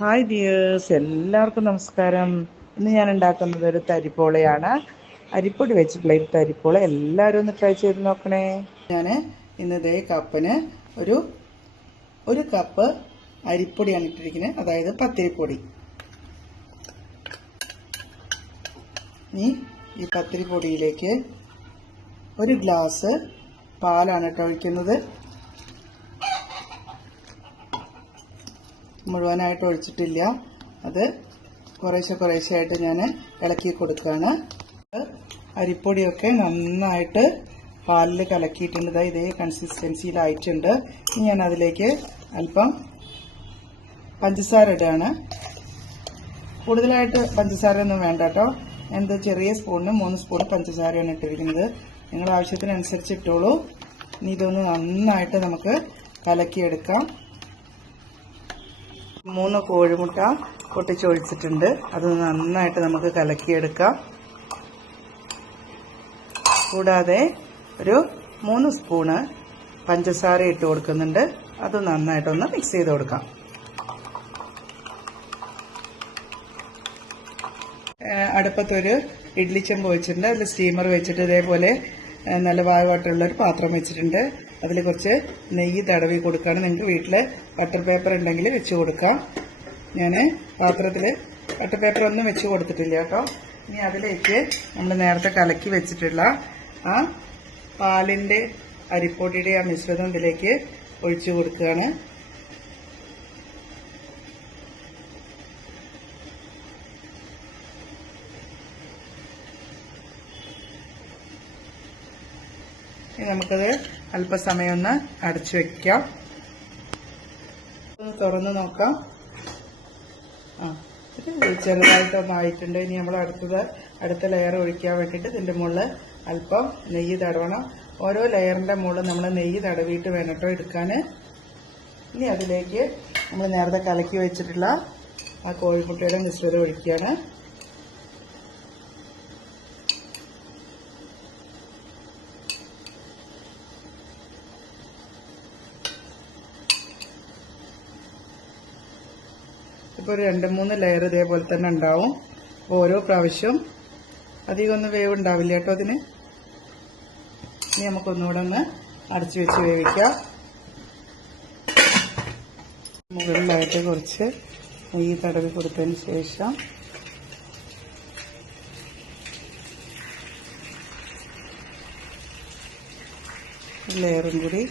Hi dears, എല്ലാവർക്കും നമസ്കാരം. ഇന്ന് ഞാൻ ഉണ്ടാക്കുന്നത് ഒരു തരിപ്പോളയാണ്. അരിപ്പൊടി വെച്ചിട്ടുള്ള ഈ തരിപ്പോള എല്ലാവരും ഒന്ന് ട്രൈ ചെയ്ത് നോക്കണേ. ഞാൻ ഇന്നതേ കപ്പിന് ഒരു കപ്പ് അരിപ്പൊടിയാണ് ഇട്ടിരിക്കുന്നത്, അതായത് പത്തിരിപ്പൊടി. ഇനി ഈ പത്തിരിപ്പൊടിയിലേക്ക് ഒരു ഗ്ലാസ് പാലാണ് കേട്ടോ ഒഴിക്കുന്നത്. മുഴുവനായിട്ട് ഒഴിച്ചിട്ടില്ല, അത് കുറേശ്ശെ ആയിട്ട് ഞാൻ ഇളക്കി കൊടുക്കുകയാണ്. അരിപ്പൊടിയൊക്കെ നന്നായിട്ട് പാലിൽ കലക്കിയിട്ടുണ്ട്, ഇതേ കൺസിസ്റ്റൻസിയിലായിട്ടുണ്ട്. ഇനി ഞാൻ അതിലേക്ക് അല്പം പഞ്ചസാര ഇടുകയാണ്. കൂടുതലായിട്ട് പഞ്ചസാര ഒന്നും വേണ്ട കേട്ടോ. ഞാൻ ചെറിയ സ്പൂണിന് 3 സ്പൂൺ പഞ്ചസാരയാണ് ഇട്ടിരിക്കുന്നത്. നിങ്ങളുടെ ആവശ്യത്തിനനുസരിച്ച് ഇട്ടോളൂ. ഇനി ഇതൊന്ന് നന്നായിട്ട് നമുക്ക് കലക്കിയെടുക്കാം. 3 കോഴിമുട്ട പൊട്ടിച്ചൊഴിച്ചിട്ടുണ്ട്, അത് നന്നായിട്ട് നമുക്ക് കലക്കിയെടുക്കാം. കൂടാതെ ഒരു 3 സ്പൂണ് പഞ്ചസാര ഇട്ട് കൊടുക്കുന്നുണ്ട്, അത് നന്നായിട്ടൊന്ന് മിക്സ് ചെയ്ത് കൊടുക്കാം. അടുപ്പത്തൊരു ഇഡ്ഡലി ചെമ്പ് വെച്ചിട്ടുണ്ട്, അതിൽ സ്റ്റീമർ വെച്ചിട്ട് ഇതേപോലെ നല്ല വായുവാട്ടുള്ളൊരു പാത്രം വെച്ചിട്ടുണ്ട്. അതിൽ കുറച്ച് നെയ്യ് തടവി കൊടുക്കുകയാണ്. നിങ്ങൾക്ക് വീട്ടിൽ ബട്ടർ പേപ്പർ ഉണ്ടെങ്കിൽ വെച്ച് കൊടുക്കാം. ഞാൻ പാത്രത്തിൽ ബട്ടർ പേപ്പർ ഒന്നും വെച്ച് കൊടുത്തിട്ടില്ല കേട്ടോ. ഇനി അതിലേക്ക് നമ്മൾ നേരത്തെ കലക്കി വെച്ചിട്ടുള്ള ആ പാലിൻ്റെ അരിപ്പൊടിയുടെ ആ മിശ്രിതം ഇതിലേക്ക് ഒഴിച്ചു കൊടുക്കുകയാണ്. നമുക്കത് അല്പസമയം ഒന്ന് അടച്ചു വെക്കാം. ഒന്ന് തുറന്ന് നോക്കാം. ചെറുതായിട്ടൊന്ന് ആയിട്ടുണ്ട്. ഇനി നമ്മൾ അടുത്ത ലെയർ ഒഴിക്കാൻ വേണ്ടിയിട്ട് ഇതിൻ്റെ മുകളിൽ അല്പം നെയ്യ് തടവണം. ഓരോ ലെയറിൻ്റെ മുകളിൽ നമ്മൾ നെയ്യ് തടവിയിട്ട് വേണം കേട്ടോ എടുക്കാൻ. ഇനി അതിലേക്ക് നമ്മൾ നേരത്തെ കലക്കി വെച്ചിട്ടുള്ള ആ കോഴിമുട്ടയുടെ മിശ്രിതം ഒഴിക്കുകയാണ്. ഇപ്പോൾ ഒരു 2-3 ലെയർ ഇതേപോലെ തന്നെ ഉണ്ടാവും. ഓരോ പ്രാവശ്യം അധികം ഒന്നും വേവ് ഉണ്ടാവില്ല കേട്ടോ അതിന്. ഇനി നമുക്കൊന്നുകൂടെ ഒന്ന് അടച്ചു വെച്ച് വേവിക്കാം. മുകളിലായിട്ട് കുറച്ച് നെയ്യ് തടവി കൊടുത്തതിന് ശേഷം ലെയറും കൂടി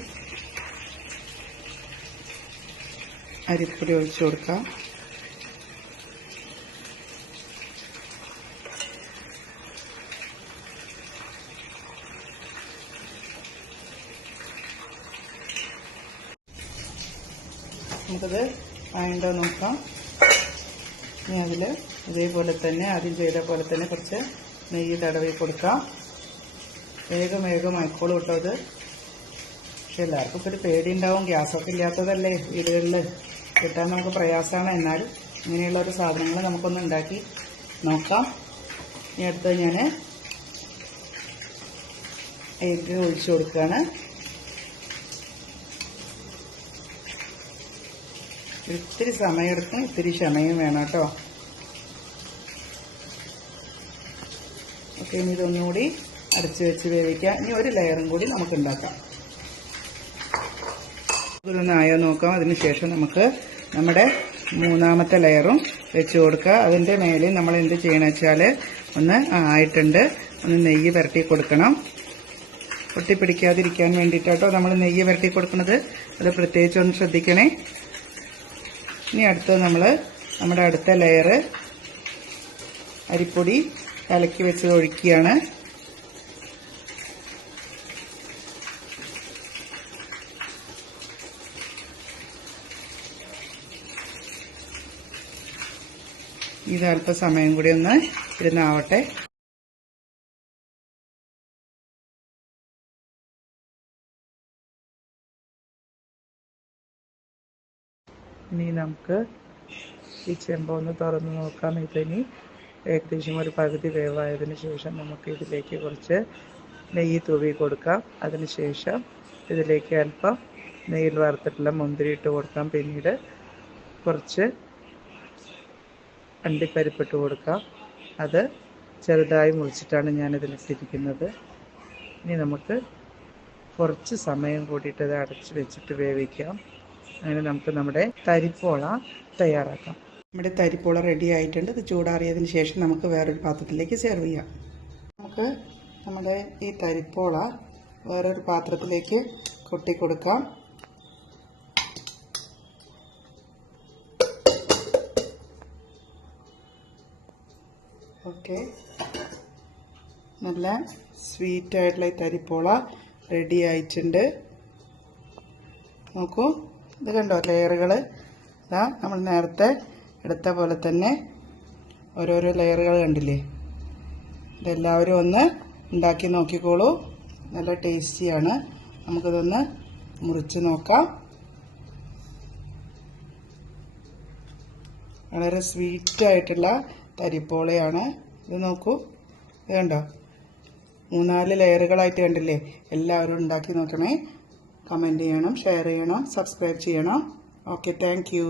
അരിപ്പൊടി ഒഴിച്ചു കൊടുക്കാം. നമുക്കത് ആയണ്ടോ നോക്കാം. ഇനി അതിൽ ഇതേപോലെ തന്നെ ആദ്യം ചെയ്ത പോലെ തന്നെ കുറച്ച് നെയ്യ് തടവി കൊടുക്കാം. വേഗം ആയിക്കോളും കേട്ടോ അത്. പക്ഷെ എല്ലാവർക്കും ഒരു പേടി ഉണ്ടാവും, ഗ്യാസൊക്കെ ഇല്ലാത്തതല്ലേ വീടുകളിൽ, കിട്ടാൻ നമുക്ക് പ്രയാസമാണ്. എന്നാലും ഇങ്ങനെയുള്ളൊരു സാധനങ്ങൾ നമുക്കൊന്ന് ഉണ്ടാക്കി നോക്കാം. ഇനി അടുത്ത് ഞാൻ എഗ്ഗ് ഒഴിച്ചു കൊടുക്കുകയാണ്. ഇത്തിരി സമയമെടുക്കും, ഇത്തിരി ക്ഷമയും വേണം കേട്ടോ. ഓക്കെ, ഇനി ഇതൊന്നുകൂടി അടച്ചു വെച്ച് വേവിക്കാം. ഇനി ഒരു ലെയറും കൂടി നമുക്ക് ഉണ്ടാക്കാം. ഇതൊന്ന് ആയോ നോക്കാം. അതിനുശേഷം നമുക്ക് നമ്മുടെ 3ാമത്തെ ലെയറും വെച്ച് കൊടുക്കുക. അതിൻ്റെ മേലെ നമ്മൾ എന്ത് ചെയ്യണമെന്ന് വെച്ചാൽ ഒന്ന് ആയിട്ടുണ്ട്, ഒന്ന് നെയ്യ് പുരട്ടി കൊടുക്കണം. ഒട്ടിപ്പിടിക്കാതിരിക്കാൻ വേണ്ടിയിട്ടോ നമ്മൾ നെയ്യ് പുരട്ടി കൊടുക്കുന്നത്. അത് പ്രത്യേകിച്ച് ഒന്ന് ശ്രദ്ധിക്കണേ. ഇനി നമ്മുടെ അടുത്ത ലെയർ അരിപ്പൊടി കലക്കി വെച്ച് ഒഴിക്കുകയാണ്. ഇത് അല്പസമയം കൂടി ഒന്ന് ഇരുന്നാവട്ടെ. ഇനി നമുക്ക് ഈ ചെമ്പ് ഒന്ന് തുറന്ന് നോക്കാം. ഇതിനി ഏകദേശം ഒരു പകുതി വേവായതിനു ശേഷം നമുക്ക് ഇതിലേക്ക് കുറച്ച് നെയ്യ് തൂവി കൊടുക്കാം. അതിനുശേഷം ഇതിലേക്ക് അല്പം നെയ്യിൽ വറുത്തിട്ടുള്ള മുന്തിരി ഇട്ട് കൊടുക്കാം. പിന്നീട് കുറച്ച് അണ്ടിപ്പരിപ്പിട്ട് കൊടുക്കാം. അത് ചെറുതായി മുറിച്ചിട്ടാണ് ഞാനിതിലിട്ടിരിക്കുന്നത്. ഇനി നമുക്ക് കുറച്ച് സമയം കൂടിയിട്ട് ഇത് അടച്ച് വെച്ചിട്ട് വേവിക്കാം. അങ്ങനെ നമുക്ക് നമ്മുടെ തരിപ്പോള തയ്യാറാക്കാം. നമ്മുടെ തരിപ്പോള റെഡി ആയിട്ടുണ്ട്. ഇത് ചൂടാറിയതിന് ശേഷം നമുക്ക് വേറൊരു പാത്രത്തിലേക്ക് സെർവ് ചെയ്യാം. നമുക്ക് നമ്മുടെ ഈ തരിപ്പോള വേറൊരു പാത്രത്തിലേക്ക് കൊട്ടിക്കൊടുക്കാം. ഓക്കെ, നല്ല സ്വീറ്റായിട്ടുള്ള ഈ തരിപ്പോള റെഡി ആയിട്ടുണ്ട്. നോക്കൂ, ഇത് കണ്ടോ ലെയറുകൾ? ഇതാ നമ്മൾ നേരത്തെ എടുത്ത പോലെ തന്നെ ഓരോരോ ലെയറുകൾ കണ്ടില്ലേ? ഇതെല്ലാവരും ഒന്ന് ഉണ്ടാക്കി നോക്കിക്കോളൂ. നല്ല ടേസ്റ്റിയാണ്. നമുക്കിതൊന്ന് മുറിച്ച് നോക്കാം. വളരെ സ്വീറ്റായിട്ടുള്ള തരിപ്പോളയാണ്. ഇത് നോക്കൂ, ഇത് കണ്ടോ? 3-4 ലെയറുകളായിട്ട് കണ്ടില്ലേ? എല്ലാവരും ഉണ്ടാക്കി നോക്കണേ. കമൻറ്റ് ചെയ്യണം, ഷെയർ ചെയ്യണം, സബ്സ്ക്രൈബ് ചെയ്യണം. Okay, thank you.